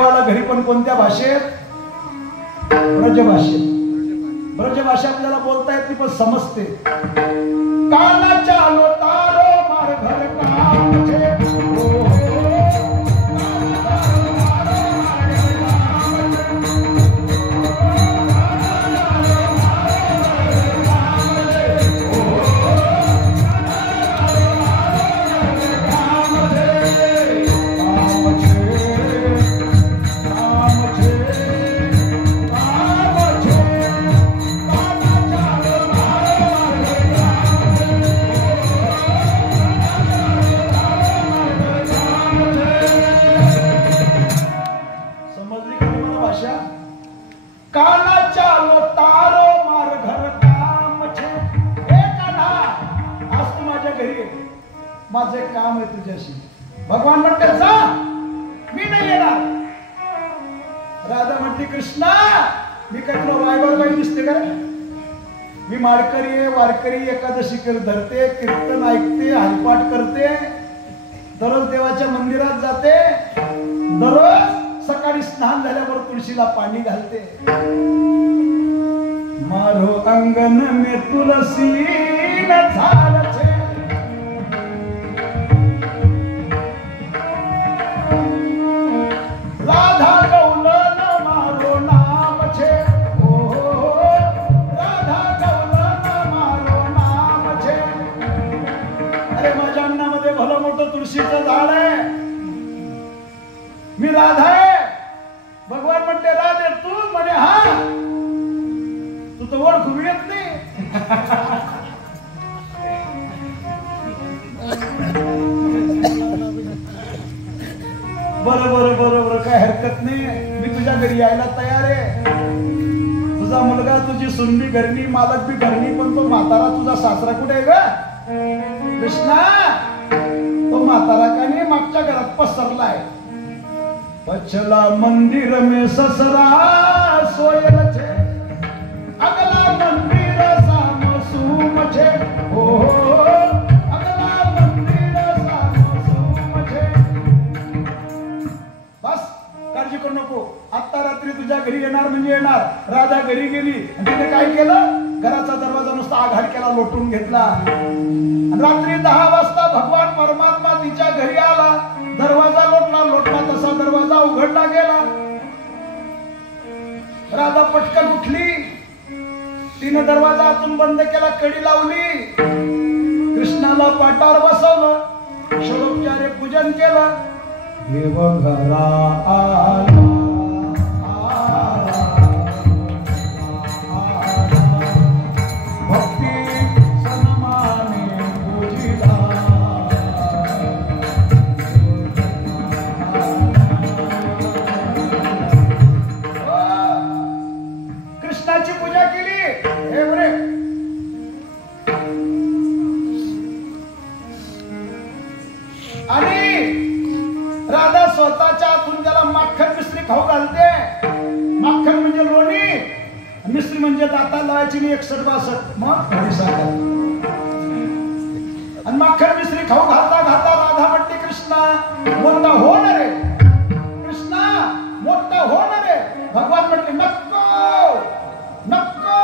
देवाला घरी पण कोणत्या भाषेत? ब्रजभाषेत. ब्रजभाषा आपल्याला बोलता येत नाही पण समजते. काना चालो तारो मार घर कामचे माझे काम आहे तुझ्याशी. भगवान म्हणते जा, मी नाही येणार. राधा म्हणते कृष्णा मी काय तुला वायवर बाई दिसते का? मी माळकरी आहे, वारकरी, एकादशी धरते, कीर्तन ऐकते, हरिपाठ करते, दररोज देवाच्या मंदिरात जाते, दररोज सकाळी स्नान झाल्यावर तुळशीला पाणी घालते. मारो अंगन में तुलसी न झाड छे, राधा गौलन मारो नाम छे, ओ राधा गौलन मारो नाम छे. अरे माझ्या अंगणामध्ये भलं मोठं तुळशीचं झाड आहे, मी राधा आहे. भगवान म्हणते राधे तू? म्हणे हा. तू तर ओळखू येत नाही. बरोबर काय हरकत नाही, मी तुझ्या घरी यायला तयार आहे. तुझा मुलगा, तुझी सुनबी घरणी, मालक बी घरणी, पण तो म्हातारा तुझा सासरा कुठे आहे ग कृष्णा? तो म्हातारा का नाही मागच्या घरात पसरलाय. पछला मंदिर में ससरा सोयल छे, अगला मंदिर साम सूम छे, ओ अगला मंदिर साम सूम छे. बस काळजी करू नको. आता रात्री तुझ्या घरी येणार म्हणजे येणार. राधा घरी गेली आणि तिने काय केलं? घराचा दरवाजा नुसता आघाड केला, लोटून घेतला. रात्री 10 वाजता भगवान परमात्मा तिच्या घरी आला. दरवाजा लोटला तसा दरवाजा उघडला गेला. राधा पटकन उठली, तिने दरवाजा आतून बंद केला, कडी लावली, कृष्णाला पाटावर बसवलं, षोडोपचारे पूजन केलं. देव घरा आला पूजा केली. आणि राधा स्वतःच्या आतून त्याला माखन मिश्री खाऊ घालते. माखन म्हणजे लोणी, मिश्री म्हणजे दाता लावायची 61-62. मग आणि माखन मिश्री खाऊ घालता घालता राधा म्हणते कृष्णा मोठा हो ना रे, कृष्णा मोठा हो ना रे. भगवान म्हणते नको नको.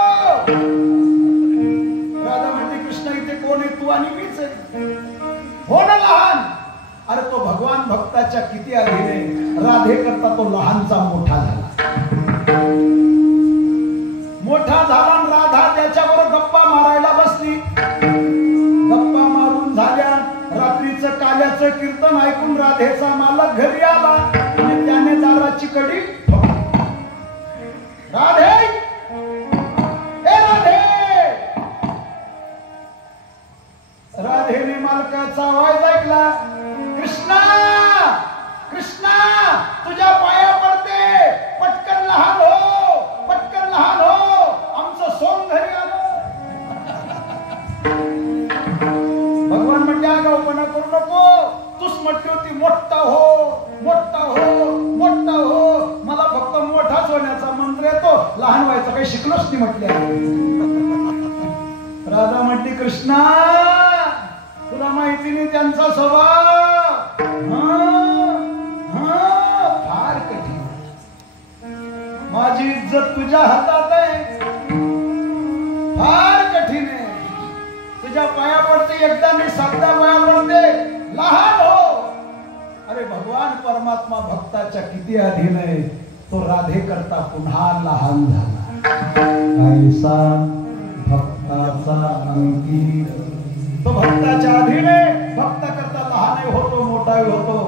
राधा म्हणते कृष्णा इथे कोण आहे? तू आणि मीच आहे. हो ना लहान. अरे तो भगवान भक्ताच्या किती आधीने राधे करता तो लहानचा मोठा झाला. मोठा झाला राधा त्याच्यावर गप्पा मारायला बसली. गप्पा मारून झाल्या. रात्रीचं काल्याचं कीर्तन ऐकून राधेचा मालक घरी आला आणि त्याने दाराची कडी राधे राधेने मालकाचा आवाज ऐकला. कृष्णा कृष्णा तुझ्या पाया पडते, पटकन लहान हो, पटकन लहान हो, आमचं सोंग घरी आलं. भगवान म्हणते आगाऊपणा करू नको. तूच म्हटली होती मोठा हो मोठा हो मोठा हो. मला फक्त मोठाच होण्याचा मंत्र येतो, लहान व्हायचं काही शिकलोच नाही म्हटले. राधा म्हणते कृष्णा तुला माहिती नाही त्यांचा स्वभाव फार कठीण. इज्जत तुझ्या हातात आहे. फार कठीण आहे. तुझ्या पाया पडते, एकदा मी सातदा पाया पडते, लहान हो. अरे भगवान परमात्मा भक्ताच्या किती अधीन आहे. तो राधे करता पुन्हा लहान झाला. ऐसा भक्ताचा अंकित. तो भक्ताच्या अधीन आहे, भक्त करता लहान होतो, मोठा होतो.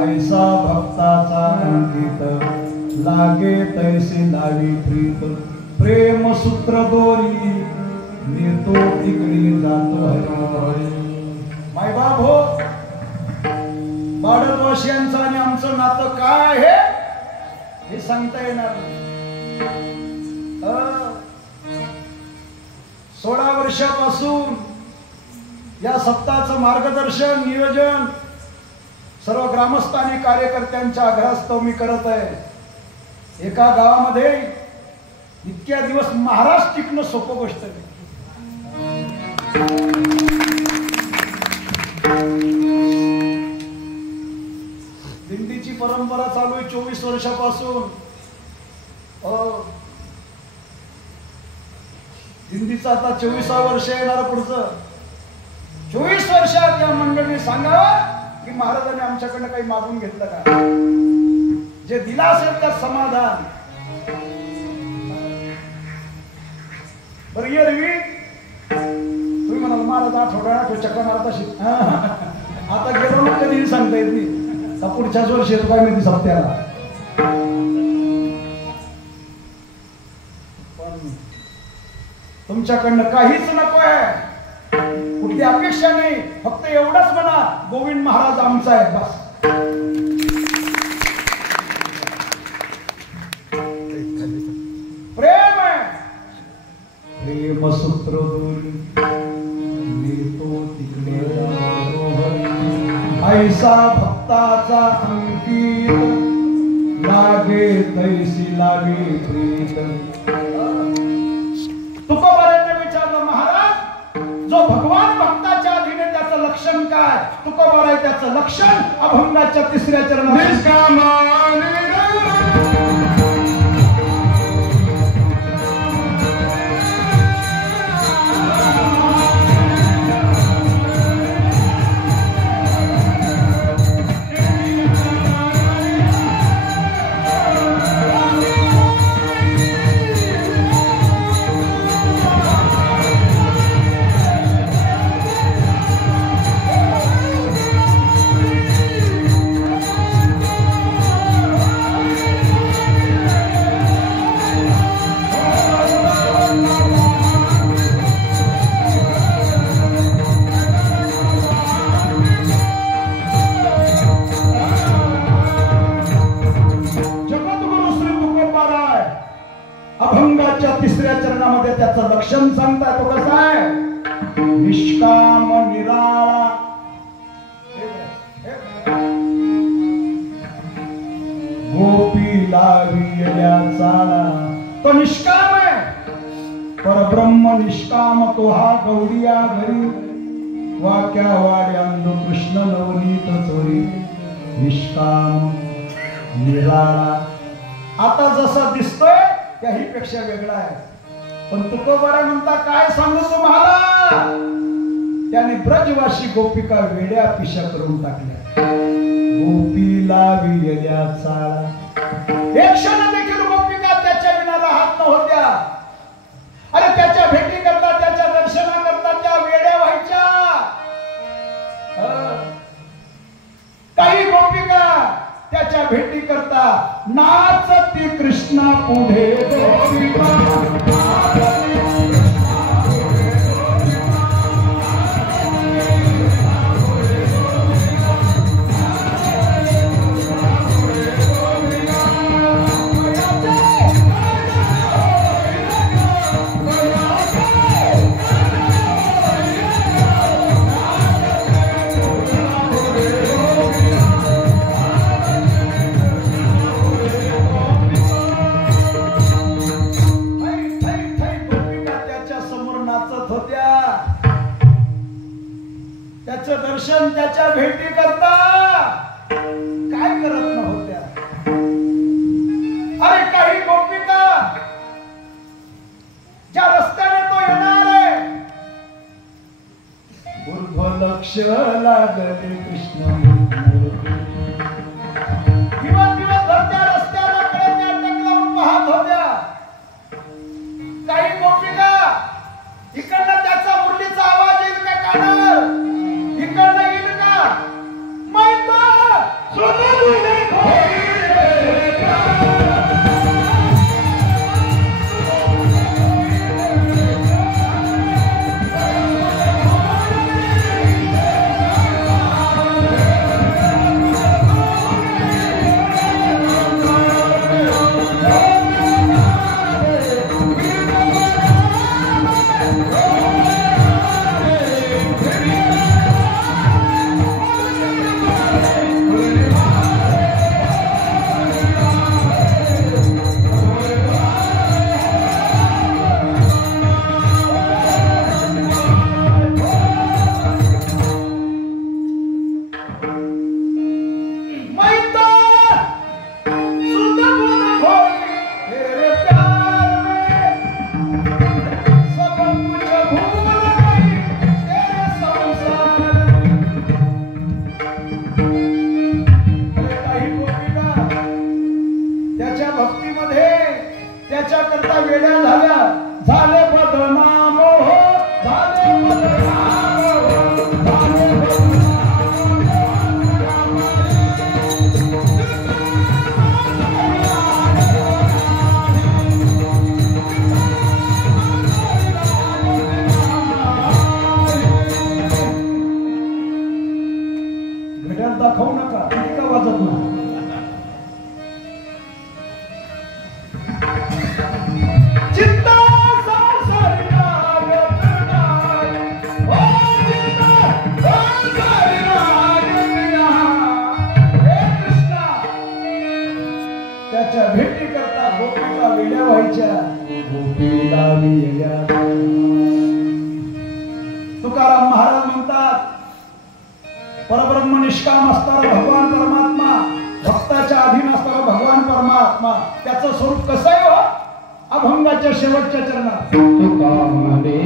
ऐसा भक्ताचा अंकित, लागे तैसे लावी प्रीत. प्रेम सूत्र दोरी, नेतो तिकडी जातो हरी. मायबाप हो, भारतवासियांचं आणि आमचं नातं काय आहे हे सांगता येणार नाही. 16 वर्षापासून या सप्ताहाचं मार्गदर्शन, नियोजन सर्व ग्रामस्थ आणि कार्यकर्त्यांच्या आग्रहास्तव मी करत आहे. एका गावामध्ये इतक्या दिवस महाराज टिकणं सोपं गोष्ट नाही. दिंडीची परंपरा चालू आहे 24 वर्षापासून. दिंडीचं आता 24वं वर्ष येणार. पुढचं 24 वर्षात या मंडळीने सांगावं की महाराजांनी आमच्याकडनं काही मागून घेतलं का. जे दिला असेल त्या समाधान. बरं ये रवी, तुम्ही म्हणाल महाराज आठवड्यात चक्कर मारत असेल. आता गेलो ना कधीही सांगता येत नाही. पुढच्याच वर्षी येतो काय माहिती सप्त्याला. पण तुमच्याकडनं काहीच नको आहे, कुठली अपेक्षा नाही. फक्त एवढंच म्हणा, गोविंद महाराज आमचा आहे बस. प्रेम आहे. प्रेम सूत्र ऐसा भक्ताचा अंकित, लागे तैसी लागे प्रीत. तुकोबारांनी विचारलं, महाराज जो भगवान भक्ताच्या अधीने त्याचं लक्षण काय. तुकोबाराय त्याचं लक्षण अभंगाच्या 3ऱ्या चरणात. अभंगाच्या 3ऱ्या चरणामध्ये त्याचं लक्षण सांगताय. तो कसा आहे. निष्काम निराळा. गोपी लाविल्या चाला. तो निष्काम आहे. परब्रह्म निष्काम तो हा गौडिया घरी. वाक्या वाड्यांदो कृष्ण नवनीत चोरी. निष्काम निराळा. आता जसा दिसतोय त्याही पेक्षा वेगळा आहे. पण तुकोबारा म्हणता काय सांगू तुम्हाला. त्याने ब्रजवासी गोपिका वेड्या पिशा करून टाकल्या. गोपीला विल्या चाळा. एक क्षण देखील गोपिका त्याच्या विना राहत नव्हत्या. अरे त्याच्या भेटी करता, त्याच्या दर्शना करता त्या वेड्या व्हायच्या. काही गोपिका त्याच्या भेटी करता नाचती कृष्णा पुढे. त्याचं दर्शन, त्याच्या भेटी करता काय करत नव्हत्या. अरे काही गोपिका भक्तीमध्ये त्याच्याकरता वेड्या झाल्या, झाले बदनाम हो, झाले बदनाम हो, झाले घड्याळ दाखवू नका, किती का वाजत नाही. त्याच्या भेटी करता गोपिका वेड्या व्हायच्या, गोपीला वेड्या. तुकाराम महाराज म्हणतात, परब्रह्म निष्काम असणारा भगवान परमात्मा, भक्ताच्या अधीन असणारा भगवान परमात्मा, त्याचं स्वरूप कसं आहे हो? अभंगाच्या शेवटच्या चरणात तुका म्हणे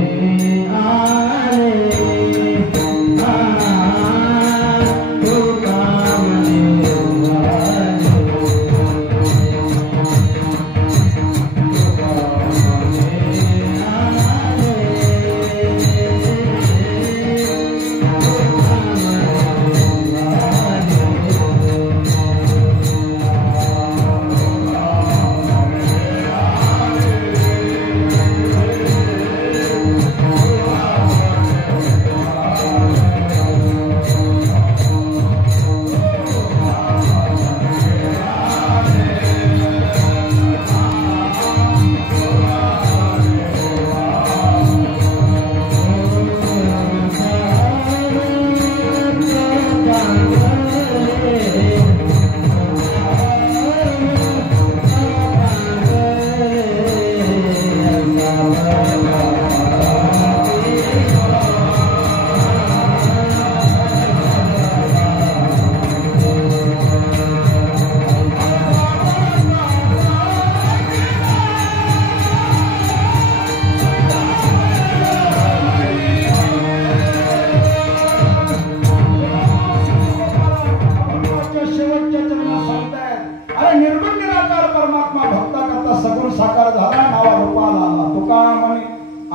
साकार झाला, नावा रूपाला आला. तुका म्हणे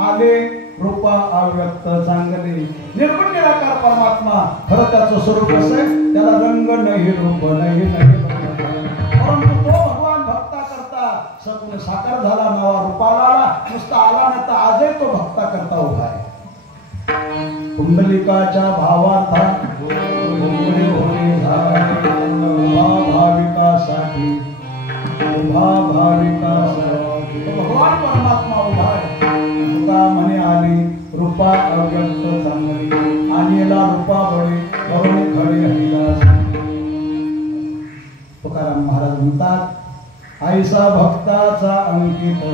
आले रूपा अव्यक्त चांगले. निर्गुण निराकार परमात्मा खरं त्याचं स्वरूप कसं आहे? त्याला रंग नाही, रूप नाही, परंतु तो भगवान भक्ता करता सगुण साकार झाला, नावा रूपाला आला. नुसता आला नाही तर आजही तो भक्ता करता उभा आहे. कुंडलिकाच्या भावार्था भाविकासाठी भगवान परमात्मा उभा आहे. तुका म्हणे आली रूपा अव्यक्त चांगली, आणीला रूपा बळे करुणे खडे हरिदास. तुकाराम महाराज म्हणतात, ऐसा भक्ताचा अंकित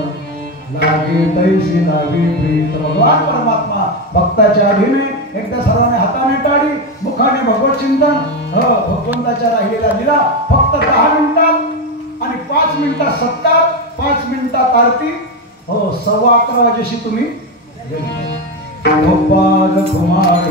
लागे तैसी लागे प्रीत. भगवान परमात्मा भक्ताच्या अधीने. एकदा सर्वांनी हाताने टाळी, मुखाने भगवत चिंतन, भगवंताच्या राहिलेला दिला. फक्त 10 मिनिटात आणि 5 मिनिटात सत्कार, 5 मिनिटात आरती. 11:15 वाजेशी तुम्ही गोपाल कुमार